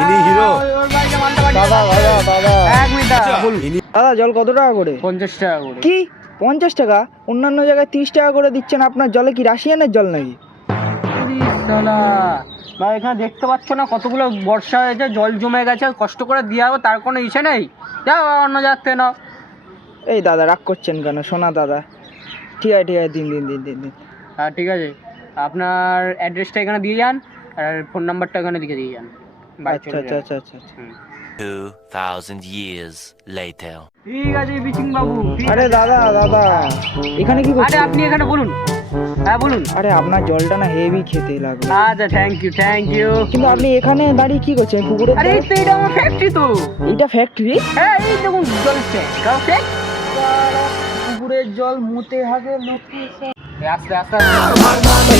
ইনি হিরো। দাদা দাদা দাদা এক মিনিট দাদা, বলুন। দাদা জল কত টাকা করে? 50 টাকা করে। কি 50 টাকা? অন্যান্য জায়গায় 30 টাকা করে দিচ্ছেন। আপনার জলে কি রাশিয়ানের জল নাকি? ভাই এখানে দেখতে পাচ্ছ না কতগুলো বর্ষা হয়েছে, জল জমে গেছে, কষ্ট করে দিয়ে যাবো তার কোনো ইচ্ছে নেই। যাও অন্য যাচ্ছে না। এই দাদা রাগ করছেন কেন? শোনা দাদা, ঠিক আছে ঠিক আছে, দিন দিন দিন দিন দিন। হ্যাঁ ঠিক আছে, আপনার অ্যাড্রেসটা এখানে দিয়ে যান আর ফোন নাম্বারটা এখানে লিখে দিয়ে যান। বাড়ি আচ্ছা চলে আচ্ছা যান। আচ্ছা আচ্ছা আচ্ছা। 2000 years later. ঠিক আছে বিচিং বাবু, ঠিক আরে আছে। দাদা দাদা, এখানে কি আরে করছেন? আপনি এখানে বলুন। হ্যাঁ বলুন। আরে আপনার জলটা না হেভি খেতে লাগলো। আচ্ছা থ্যাংক ইউ থ্যাংক ইউ। কিন্তু আপনি এখানে দাঁড়িয়ে কি করছেন পুকুরের আরে ধারে? এই তো এটা আমার ফ্যাক্টরি তো। এইটা ফ্যাক্টরি? হ্যাঁ এই দেখুন জলের ট্যাঙ্ক। পুকুরের জল মুতে হবে লোকে। আস্তে আস্তে আস্তে।